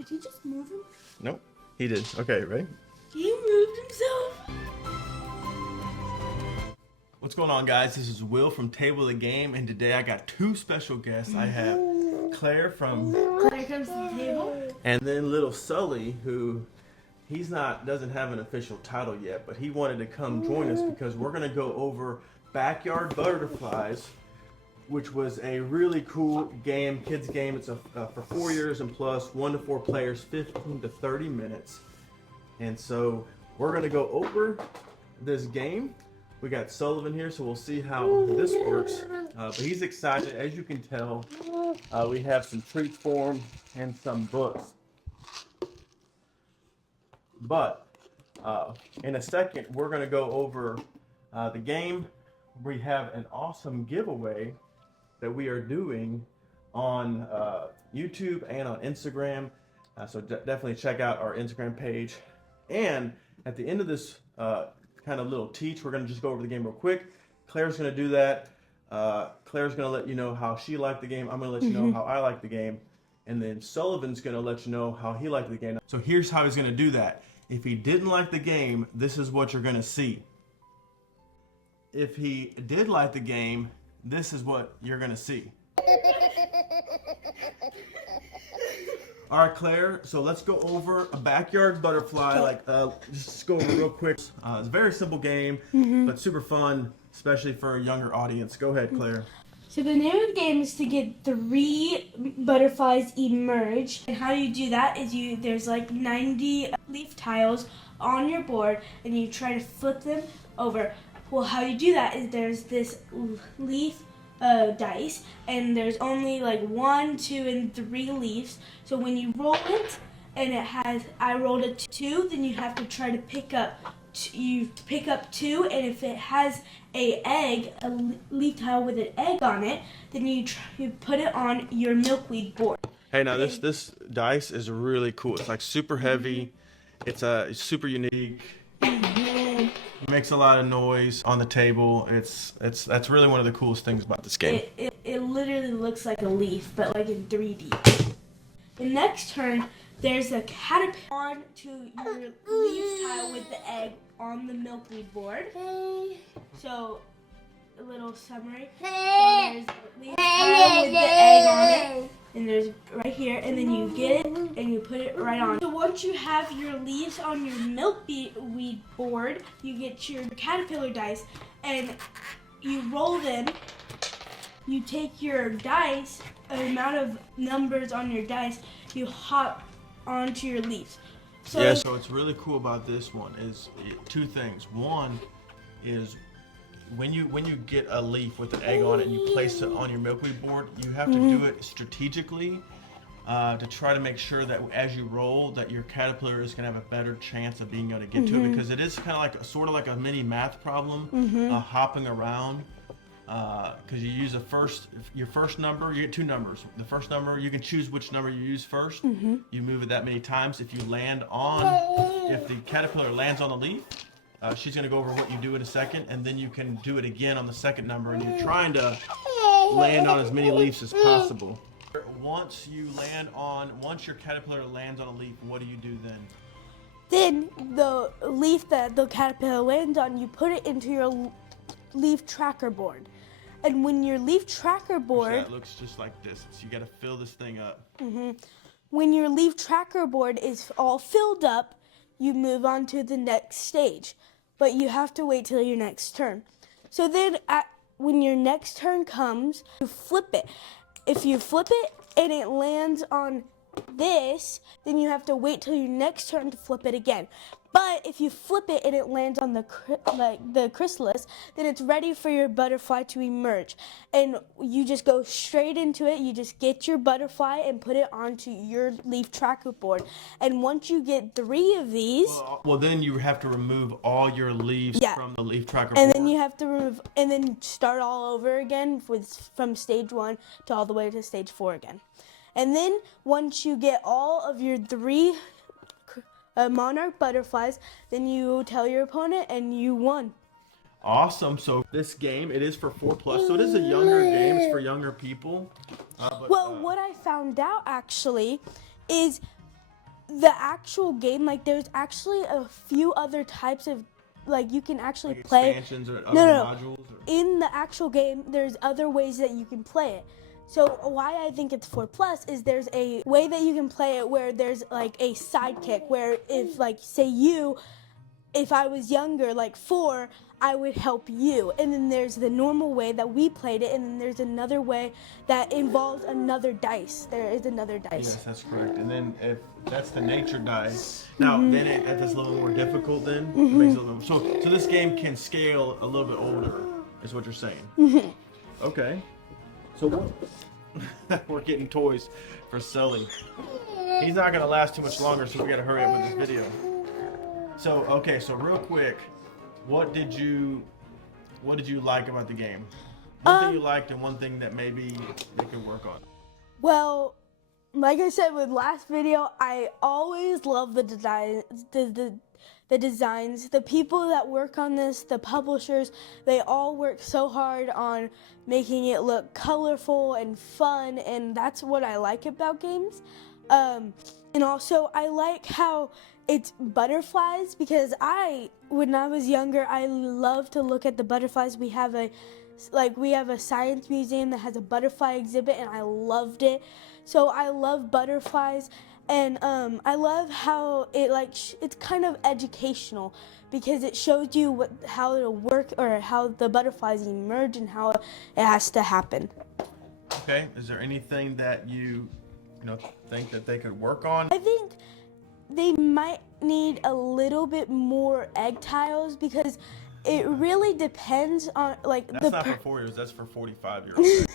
Did he just move him? Nope, he did. Okay, ready? He moved himself. What's going on, guys? This is Will from Table the Game, and today I got two special guests. I have Claire from Claire comes to the table. and then little Sully, who doesn't have an official title yet, but he wanted to come join us because we're gonna go over Backyard Butterflies, which was a really cool game, kids game. It's for 4 years and plus, 1 to 4 players, 15 to 30 minutes. And so we're gonna go over this game. We got Sullivan here, so we'll see how this works. But he's excited, as you can tell. We have some treats for him and some books. But in a second, we're gonna go over the game. We have an awesome giveaway that we are doing on YouTube and on Instagram. So definitely check out our Instagram page. And at the end of this kind of little teach, we're going to just go over the game real quick. Claire's going to do that. Claire's going to let you know how she liked the game. I'm going to let you know how I like the game. And then Sullivan's going to let you know how he liked the game. So here's how he's going to do that. If he didn't like the game, this is what you're going to see. If he did like the game, this is what you're going to see. All right, Claire, so let's go over a Backyard Butterfly. Just go over real quick. It's a very simple game, but super fun, especially for a younger audience. Go ahead, Claire. So the name of the game is to get 3 butterflies emerged. And how you do that is there's like 90 leaf tiles on your board, and you try to flip them over. Well, how you do that is there's this leaf dice, and there's only like 1, 2, and 3 leaves. So when you roll it, and I rolled a 2, then you have to try to pick up. You pick up 2, and if it has a leaf tile with an egg on it, then you put it on your milkweed board. Hey, now this dice is really cool. It's like super heavy. It's super unique. It makes a lot of noise on the table. That's really one of the coolest things about this game. It literally looks like a leaf, but like in 3D. The next turn, there's a caterpillar on to your leaf tile with the egg on the milkweed board. So, a little summary. So there's a leaf tile with the egg on it, and there's right here, and then you get it and you put it right on. So once you have your leaves on your milkweed board, you get your caterpillar dice and you roll them. You take your dice, the amount of numbers on your dice, you hop onto your leaves. So yeah, so what's really cool about this one is 2 things. One is when you get a leaf with an egg on it and you place it on your milkweed board, you have to do it strategically to try to make sure that as you roll, that your caterpillar is going to have a better chance of being able to get to it, because it is kind of like sort of like a mini math problem, hopping around. Because you use your first number, you get 2 numbers. The first number, you can choose which number you use first. You move it that many times. If the caterpillar lands on the leaf, she's going to go over what you do in a second, and then you can do it again on the second number, and you're trying to land on as many leaves as possible. Once your caterpillar lands on a leaf, what do you do then? Then the leaf that the caterpillar lands on, you put it into your leaf tracker board. And when your leaf tracker board... That looks just like this. So you got to fill this thing up. When your leaf tracker board is all filled up, you move on to the next stage. But you have to wait till your next turn. So then when your next turn comes, you flip it. If you flip it and it lands on this, then you have to wait till your next turn to flip it again. But if you flip it and it lands on the chrysalis, then it's ready for your butterfly to emerge. And you just go straight into it. You just get your butterfly and put it onto your leaf tracker board. And once you get 3 of these... Well, then you have to remove all your leaves from the leaf tracker board. And then you have to remove, and then start all over again from stage 1 to all the way to stage 4 again. And then once you get all of your 3 monarch butterflies, then you tell your opponent and you won. Awesome. So this game, it is for 4+, so it is a younger game. It's for younger people. What I found out actually is the actual game, like there's actually a few other types of, like you can actually Like play. expansions or other No. modules? Or? In the actual game, there's other ways that you can play it. So why I think it's 4+ is there's a way that you can play it where there's like a sidekick where if like say if I was younger, like 4, I would help you. And then there's the normal way that we played it, and then there's another way that involves another dice. There is another dice. Yes, that's correct. And then if that's the nature dice, now then if it's a little more difficult, then it makes it a little. So this game can scale a little bit older, is what you're saying. Okay. So we're getting toys for Sully. He's not gonna last too much longer, so we gotta hurry up with this video. So okay, so real quick, what did you like about the game? One thing you liked and one thing that maybe you could work on. Well, like I said with last video, I always love the design, the designs. The people that work on this, the publishers, they all work so hard on making it look colorful and fun, and that's what I like about games. And also, I like how it's butterflies, because when I was younger, I loved to look at the butterflies. We have a science museum that has a butterfly exhibit, and I loved it. So I love butterflies, and I love how it's kind of educational, because it shows you how it'll work, or how the butterflies emerge and how it has to happen. Okay, is there anything that you think that they could work on? I think they might need a little bit more egg tiles, because it really depends on That's not for 4-year-olds, that's for 45-year-olds.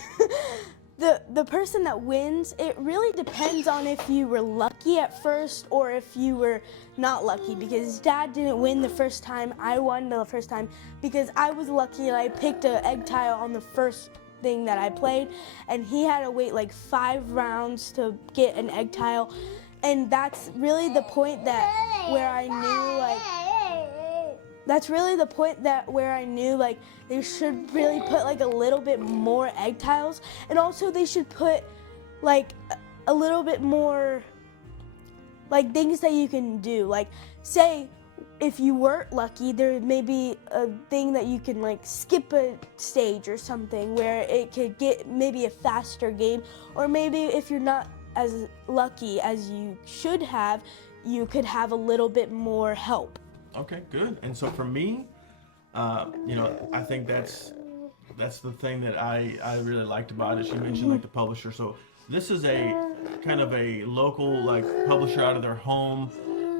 the person that wins. It really depends on if you were lucky at first or if you were not lucky, because Dad didn't win the first time. I won the first time because I was lucky and I picked an egg tile on the first thing that I played, and he had to wait like 5 rounds to get an egg tile. And that's really the point where I knew they should really put like a little bit more egg tiles, and also they should put like a little bit more like things that you can do. Like say if you weren't lucky, there may be a thing that you can like skip a stage or something where it could get maybe a faster game, or maybe if you're not as lucky as you should have, you could have a little bit more help. Okay, good. And so for me, I think that's the thing that I really liked about it. She mentioned like the publisher. So this is a kind of a local like publisher out of their home.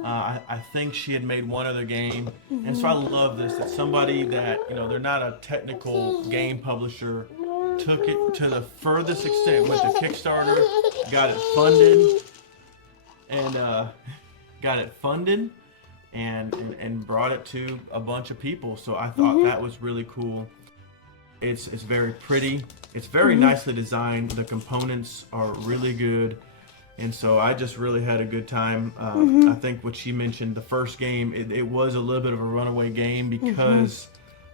I think she had made one other game, and so I love this, that somebody that they're not a technical game publisher, took it to the furthest extent, went to Kickstarter, got it funded, and brought it to a bunch of people. So I thought that was really cool. It's very pretty. It's very nicely designed. The components are really good. And so I just really had a good time. I think what she mentioned, the first game, it was a little bit of a runaway game, because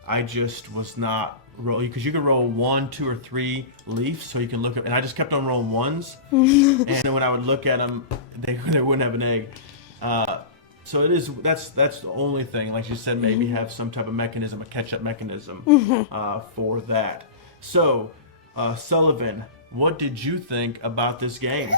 I just was not rolling, because you can roll 1, 2, or 3 leaves, so you can look at, and I just kept on rolling ones, and then when I would look at them, they wouldn't have an egg. So that's the only thing. Like you said, maybe have some type of mechanism, a catch-up mechanism for that. So, Sullivan, what did you think about this game?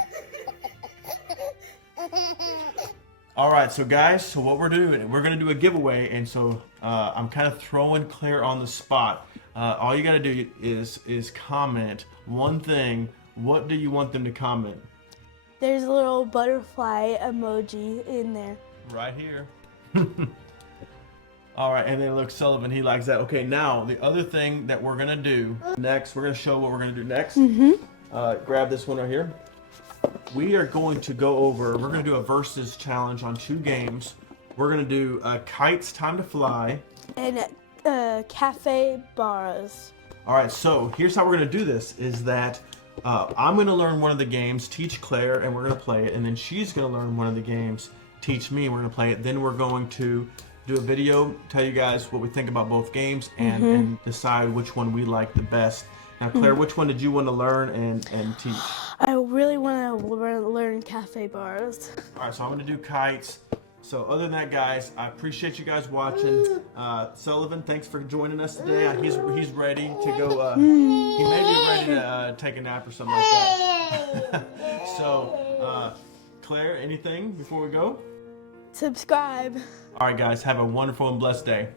All right, so guys, what we're doing, we're gonna do a giveaway, and so I'm kind of throwing Claire on the spot. All you gotta do is comment one thing. What do you want them to comment? There's a little butterfly emoji in there. Right here. All right, and then look, Sullivan, he likes that. Okay, now the other thing that we're gonna do next, we're gonna show what we're gonna do next. Grab this one right here. We are going to we're going to do a versus challenge on 2 games. We're going to do Kite's Time to Fly. And Cafe Bars. All right, so here's how we're going to do this, is that I'm going to learn one of the games, teach Claire, and we're going to play it. And then she's going to learn one of the games, teach me, and we're going to play it. Then we're going to do a video, tell you guys what we think about both games, and decide which one we like the best. Now, Claire, which one did you want to learn and teach? I really want to learn cafe bars. All right, so I'm gonna do kites. So other than that, guys, I appreciate you guys watching. Sullivan, thanks for joining us today. He's ready to go. He may be ready to take a nap or something like that. So, Claire, anything before we go? Subscribe. All right, guys, have a wonderful and blessed day.